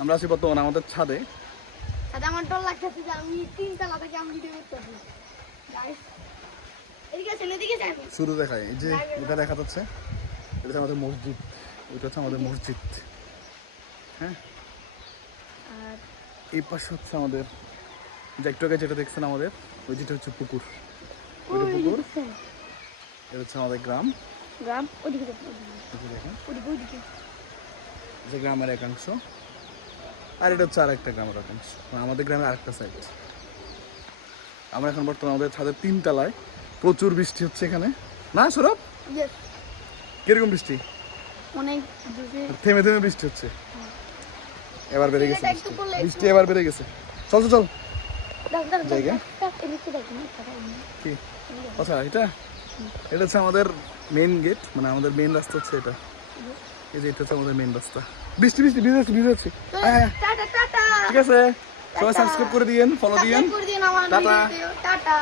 আমরা আছি বর্তমানে আমাদের ছাদে। তাতে আমার ডর লাগতেছে যে আমি তিন থেকে আমি ভিডিও করতেছি। Guys, এদিকে আসেন এদিকে যান। শুরু দেখায় এই যে দেখা যাচ্ছে এটা আমাদের মসজিদ। ওইটা হচ্ছে আমাদের মসজিদ। হ্যাঁ? আর এই পাশে হচ্ছে আমাদের যে একটু আগে যেটা দেখছেন আমাদের ওই যেটা হচ্ছে পুকুর। ওইটা পুকুর এটা হচ্ছে আমাদের গ্রাম। গ্রাম ওদিকে দেখেন। যে গ্রামের একাংশ। আর এটা হচ্ছে আরেকটা গ্রামের একাংশ মানে আমাদের গ্রামের আরেকটা সাইড আমরা এখন বর্তমানে আমাদের ছাদের তিন তলায় প্রচুর বৃষ্টি হচ্ছে এখানে। না সৌরভ? কীরকম বৃষ্টি? অনেক থেমে থেমে বৃষ্টি হচ্ছে। এবার বেড়ে গেছে বৃষ্টি। এবার বেড়ে গেছে। চল চল চল। আচ্ছা এটা? এটা হচ্ছে আমাদের মেন গেট মানে আমাদের মেন রাস্তা হচ্ছে এটা। এই যে এটা হচ্ছে আমাদের মেন রাস্তা। বৃষ্টি বৃষ্টি ভিজে যাচ্ছে ভিজে ঠিক আছে? সবাই সাবস্ক্রাইব করে দিয়েন ফলো দিয়েন। টাটা।